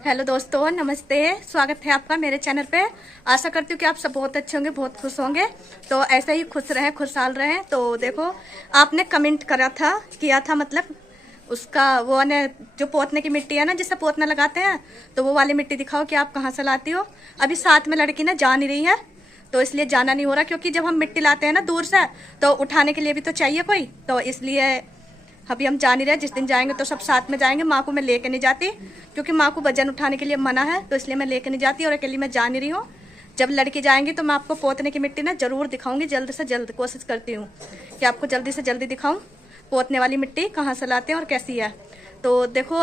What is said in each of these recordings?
Hello दोस्तों, नमस्ते। स्वागत है आपका मेरे चैनल पे। आशा करती हूँ कि आप सब बहुत अच्छे होंगे, बहुत खुश होंगे। तो ऐसे ही खुश रहें, खुशहाल रहें। तो देखो, आपने कमेंट किया था मतलब उसका वो ने जो पोतने की मिट्टी है ना, जिससे पोतना लगाते हैं, तो वो वाली मिट्टी दिखाओ कि आप कहाँ से लाती हो। अभी साथ में लड़की ना जा नहीं रही है, तो इसलिए जाना नहीं हो रहा, क्योंकि जब हम मिट्टी लाते हैं ना दूर से, तो उठाने के लिए भी तो चाहिए कोई, तो इसलिए अभी हम जा नहीं रहे। जिस दिन जाएंगे तो सब साथ में जाएंगे। माँ को मैं लेके नहीं जाती, क्योंकि माँ को वजन उठाने के लिए मना है, तो इसलिए मैं लेके नहीं जाती और अकेली मैं जा नहीं रही हूँ। जब लड़की जाएंगी तो मैं आपको पोतने की मिट्टी ना जरूर दिखाऊंगी, जल्द से जल्द कोशिश करती हूँ कि आपको जल्दी से जल्दी दिखाऊं पोतने वाली मिट्टी कहाँ से लाते हैं और कैसी है। तो देखो,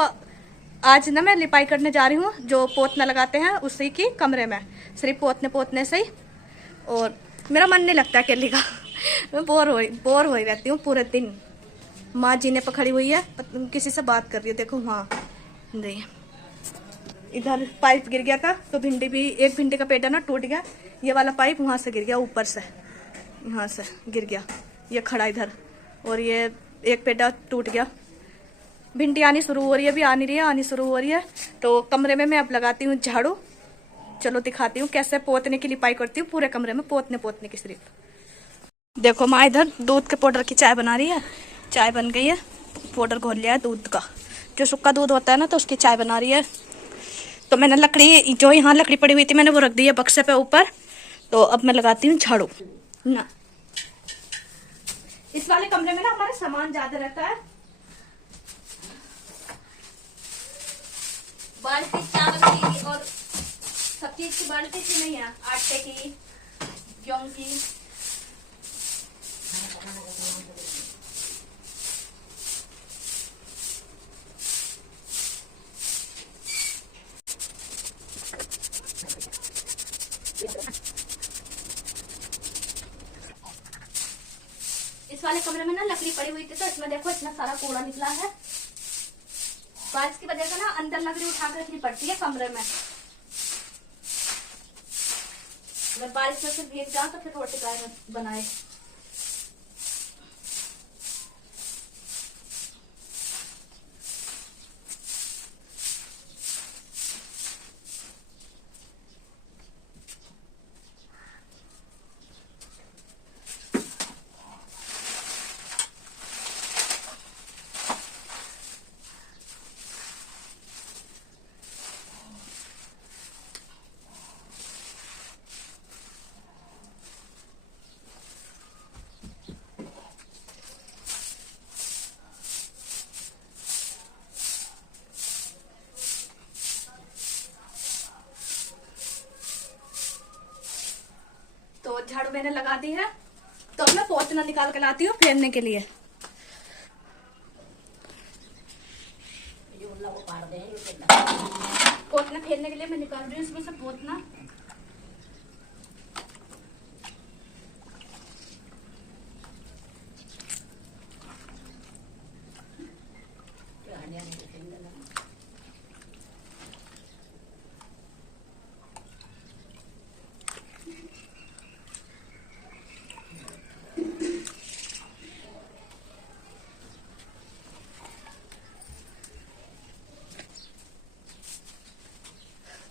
आज ना मैं लिपाई करने जा रही हूँ, जो पोतना लगाते हैं उसी की कमरे में, सिर्फ पोतने पोतने से ही। और मेरा मन नहीं लगता अकेली का मैं बोर हो रहती हूँ पूरे दिन। माँ जी ने पकड़ी हुई है, किसी से बात कर रही है। देखो वहाँ नहीं, इधर पाइप गिर गया था, तो भिंडी भी, एक भिंडी का पेड़ ना टूट गया। ये वाला पाइप वहाँ से गिर गया, ऊपर से यहाँ से गिर गया, ये खड़ा इधर। और ये एक पेड़ा टूट गया। भिंडी आनी शुरू हो रही है, अभी आ नहीं रही है, आनी शुरू हो रही है। तो कमरे में मैं अब लगाती हूँ झाड़ू। चलो दिखाती हूँ कैसे पोतने की लिपाई करती हूँ पूरे कमरे में, पोतने पोतने की सिर्फ। देखो माँ इधर दूध के पाउडर की चाय बना रही है। चाय बन गई है, पाउडर घोल लिया है दूध का, जो सूखा दूध होता है ना, तो उसकी चाय बना रही है। तो मैंने लकड़ी, जो यहाँ लकड़ी पड़ी हुई थी, मैंने वो रख दी है बक्से पे ऊपर। तो अब मैं लगाती हूँ झाड़ू ना। इस वाले कमरे में ना हमारा सामान ज्यादा रहता है। बाल्टी चावल की और सब चीज की बाल्टी की नहीं है, आटे की, गेहूं की। इस वाले कमरे में ना लकड़ी पड़ी हुई थी, तो इसमें देखो इतना सारा कूड़ा निकला है। बारिश की वजह से ना अंदर लकड़ी उठा कर रखनी पड़ती है कमरे में। अगर बारिश में फिर भीग जाओ तो फिर रोटी बनाए। तो झाड़ू मैंने लगा दी है, तो अब मैं पोतना निकाल के लाती हूँ फेरने के लिए। पोतना फेरने के लिए मैं निकाल रही हूँ इसमें से पोतना।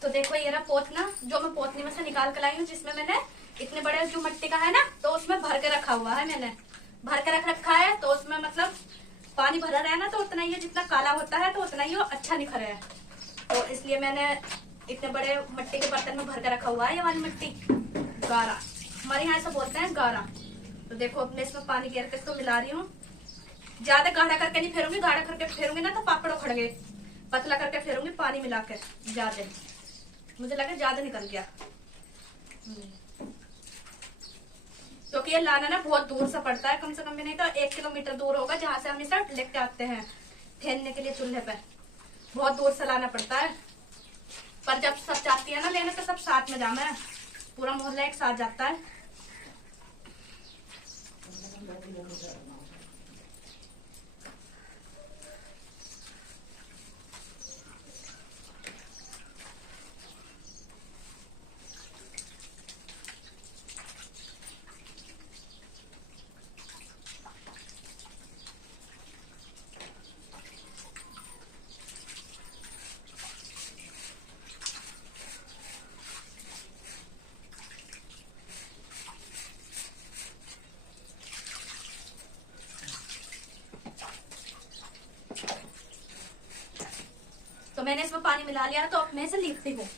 तो देखो ये रहा पोतना, जो मैं पोतनी में से निकाल के लाई हूँ, जिसमें मैंने इतने बड़े जो मिट्टी का है ना, तो उसमें भर के रखा हुआ है। मैंने भर के रख रखा है, तो उसमें मतलब पानी भरा रहे ना, तो उतना ही जितना काला होता है तो उतना ही वो अच्छा निखर है। तो इसलिए मैंने इतने बड़े मिट्टी के बर्तन में भर के रखा हुआ है। ये वाली मिट्टी गारा, हमारे यहाँ ऐसा बोलते हैं गारा। तो देखो अब मैं इसमें पानी गिर के इसको मिला रही हूँ। ज्यादा गाढ़ा करके नहीं फेरूंगी, गाढ़ा करके फेरूंगी ना तो पापड़ उखड़ गए। पतला करके फेरूंगी पानी मिला के। ज्यादा, मुझे लगा ज्यादा निकल गया, क्योंकि ये लाना ना बहुत दूर से पड़ता है, कम से कम भी नहीं तो 1 किलोमीटर दूर होगा, जहां से हम इसे लेके आते हैं फेरने के लिए चूल्हे पे। बहुत दूर से लाना पड़ता है। पर जब सब जाती है ना लेने, तो सब साथ में जाना है, पूरा मोहल्ला एक साथ जाता है। तो मैंने इसमें पानी मिला लिया, तो अब मैं इसे लीपती हूँ।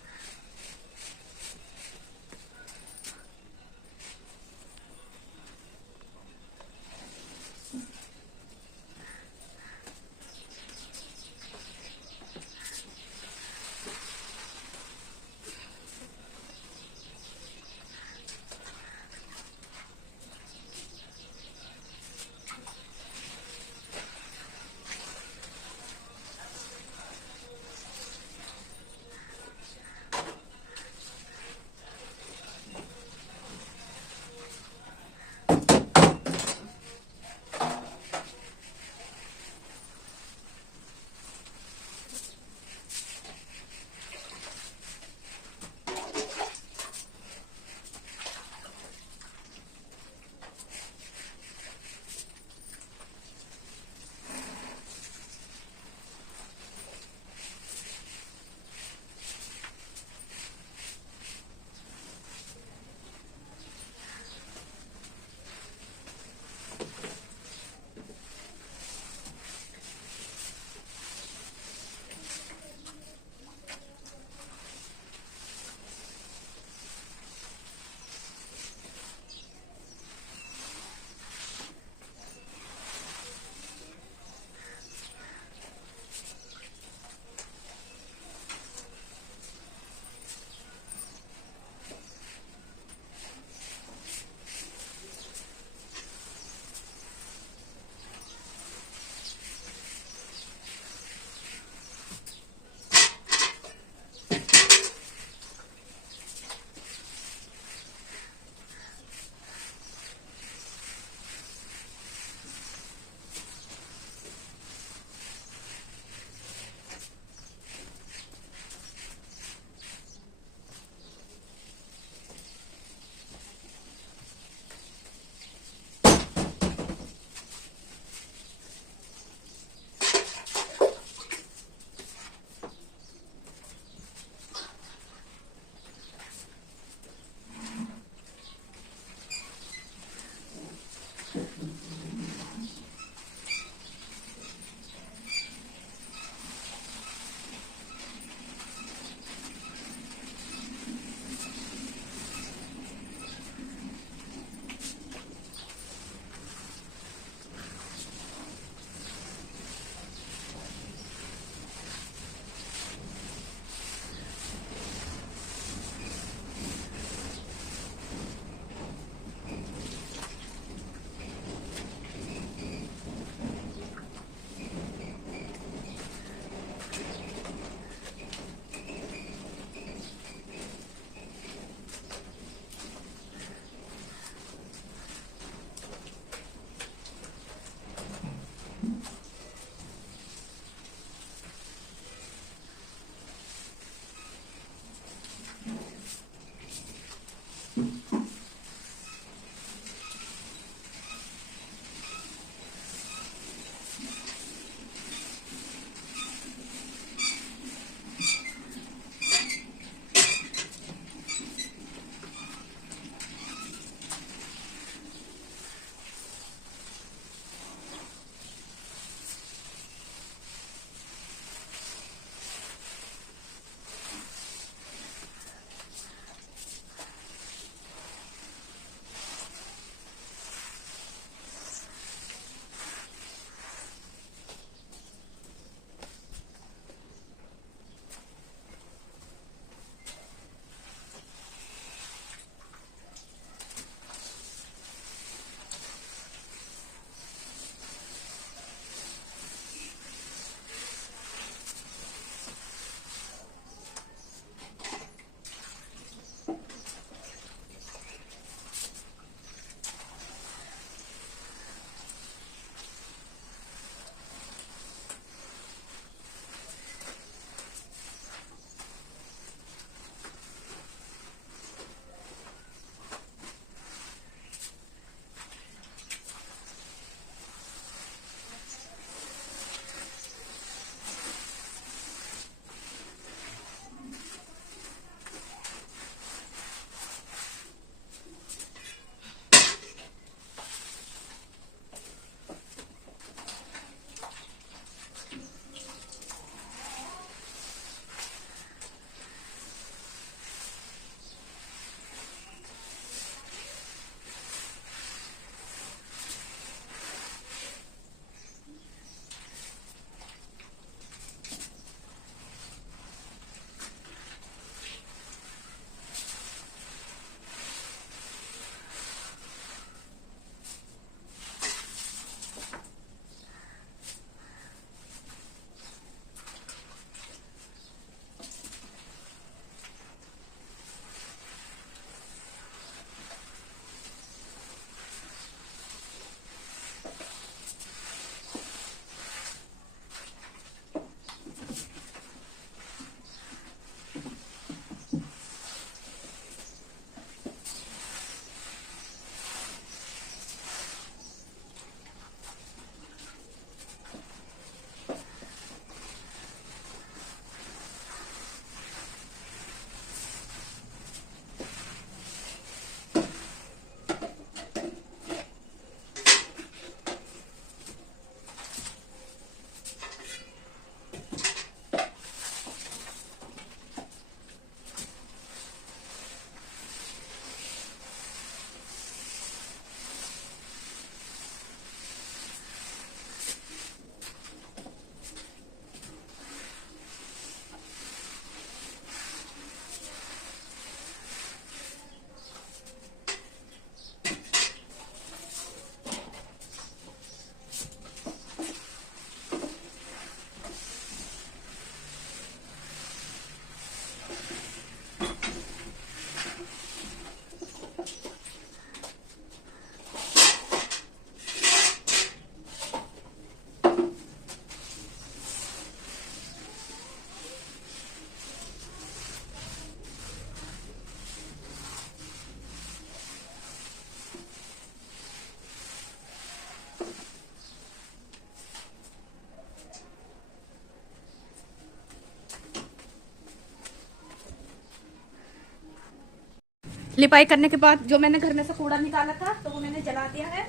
लिपाई करने के बाद जो मैंने घर में से कूड़ा निकाला था तो वो मैंने जला दिया है,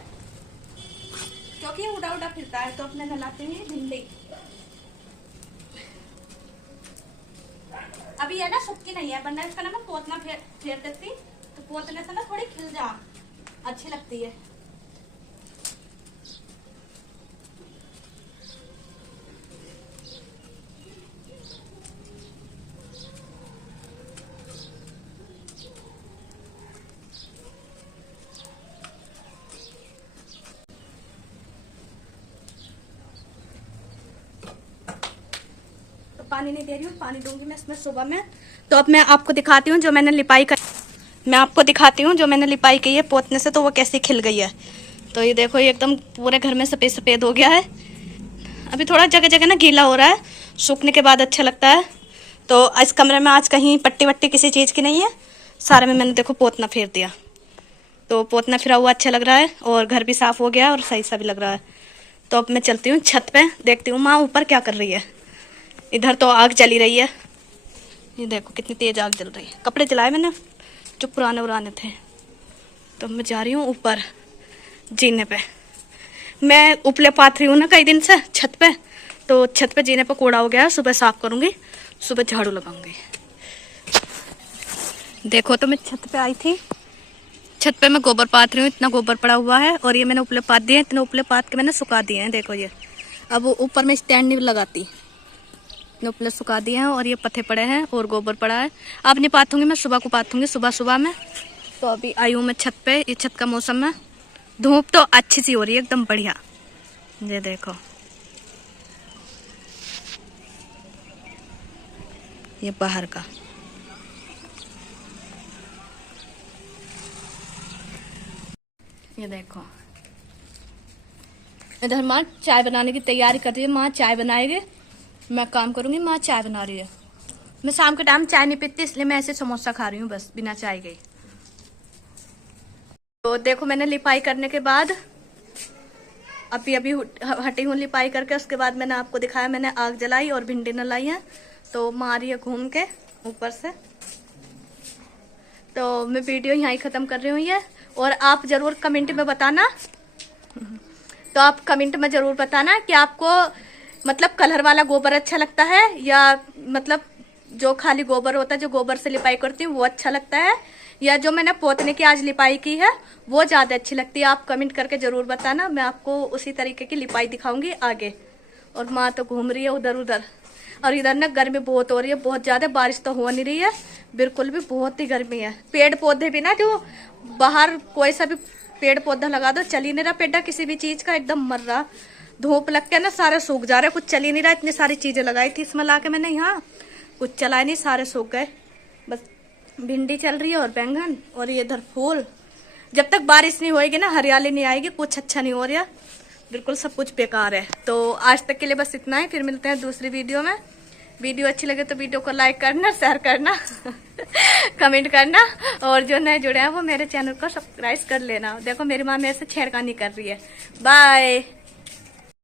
क्योंकि उड़ा उड़ा फिरता है। तो अपने नहलाते हैं भिंडी। अभी है ना सूखी नहीं है, वरना इसका ना मैं पोतना फेर देती, तो पोतने से ना थोड़ी खिल जा अच्छी लगती है। पानी नहीं दे रही हूँ, पानी दूंगी मैं इसमें सुबह में। तो अब मैं आपको दिखाती हूँ जो मैंने लिपाई कर, मैं आपको दिखाती हूँ जो मैंने लिपाई की है पोतने से, तो वो कैसी खिल गई है। तो ये देखो, ये एकदम पूरे घर में सफेद सफेद हो गया है। अभी थोड़ा जगह जगह ना गीला हो रहा है, सूखने के बाद अच्छा लगता है। तो इस कमरे में आज कहीं पट्टी वट्टी किसी चीज़ की नहीं है, सारे में मैंने देखो पोतना फेर दिया। तो पोतना फिरा हुआ अच्छा लग रहा है और घर भी साफ हो गया और सही सा भी लग रहा है। तो अब मैं चलती हूँ छत पे, देखती हूँ माँ ऊपर क्या कर रही है। इधर तो आग जली रही है, ये देखो कितनी तेज आग जल रही है। कपड़े जलाए मैंने जो पुराने थे। तो मैं जा रही हूँ ऊपर जीने पे। मैं उपले पाथ रही हूँ ना कई दिन से छत पे, तो छत पे जीने पे कूड़ा हो गया है, सुबह साफ करूँगी, सुबह झाड़ू लगाऊंगी। देखो तो मैं छत पे आई थी, छत पे मैं गोबर पाथ रही हूँ, इतना गोबर पड़ा हुआ है। और ये मैंने उपले पाथ दिए, इतने उपले पाथ के मैंने सुखा दिए हैं। देखो ये अब ऊपर में स्टैंड नहीं लगाती, उपले सुखा दिए हैं और ये पत्ते पड़े हैं और गोबर पड़ा है। अब नहीं पाथूंगी, मैं सुबह को पाथूंगी, सुबह सुबह में। तो अभी आई हूँ मैं छत पे, ये छत का मौसम है, धूप तो अच्छी सी हो रही है एकदम बढ़िया। ये देखो ये बाहर का, ये देखो इधर माँ चाय बनाने की तैयारी कर रही है। माँ चाय बनाएगी, मैं काम करूंगी, माँ चाय बना रही है। मैं शाम के टाइम चाय नहीं पीती, इसलिए मैं ऐसे समोसा खा रही हूँ बस बिना चाय के। तो देखो मैंने लिपाई करने के बाद अभी हटी हूँ लिपाई करके। उसके बाद मैंने आपको दिखाया, मैंने आग जलाई और भिंडी न लाई है। तो माँ आ रही है घूम के ऊपर से। तो मैं वीडियो यहाँ ही ख़त्म कर रही हूँ ये। और आप ज़रूर कमेंट में बताना, तो आप कमेंट में ज़रूर बताना कि आपको मतलब कलर वाला गोबर अच्छा लगता है या मतलब जो खाली गोबर होता है, जो गोबर से लिपाई करती हूँ वो अच्छा लगता है, या जो मैंने पोतने की आज लिपाई की है वो ज़्यादा अच्छी लगती है। आप कमेंट करके ज़रूर बताना, मैं आपको उसी तरीके की लिपाई दिखाऊंगी आगे। और माँ तो घूम रही है उधर उधर, और इधर ना गर्मी बहुत हो रही है, बहुत ज़्यादा। बारिश तो हो नहीं रही है बिल्कुल भी, बहुत ही गर्मी है। पेड़ पौधे भी ना, जो बाहर कोई सा भी पेड़ पौधा लगा दो चल ही नहीं रहा, पेड़ा किसी भी चीज़ का एकदम मर रहा। धूप लग के ना सारे सूख जा रहे, कुछ चल ही नहीं रहा। इतनी सारी चीज़ें लगाई थी इसमें ला के मैंने यहाँ, कुछ चला नहीं, सारे सूख गए। बस भिंडी चल रही है और बैंगन, और ये इधर फूल। जब तक बारिश नहीं होएगी ना, हरियाली नहीं आएगी, कुछ अच्छा नहीं हो रहा, बिल्कुल सब कुछ बेकार है। तो आज तक के लिए बस इतना ही, फिर मिलते हैं दूसरी वीडियो में। वीडियो अच्छी लगे तो वीडियो को लाइक करना, शेयर करना कमेंट करना, और जो नए जुड़े हैं वो मेरे चैनल को सब्सक्राइब कर लेना। देखो मेरी माँ मेरे से छेड़खानी कर रही है। बाय।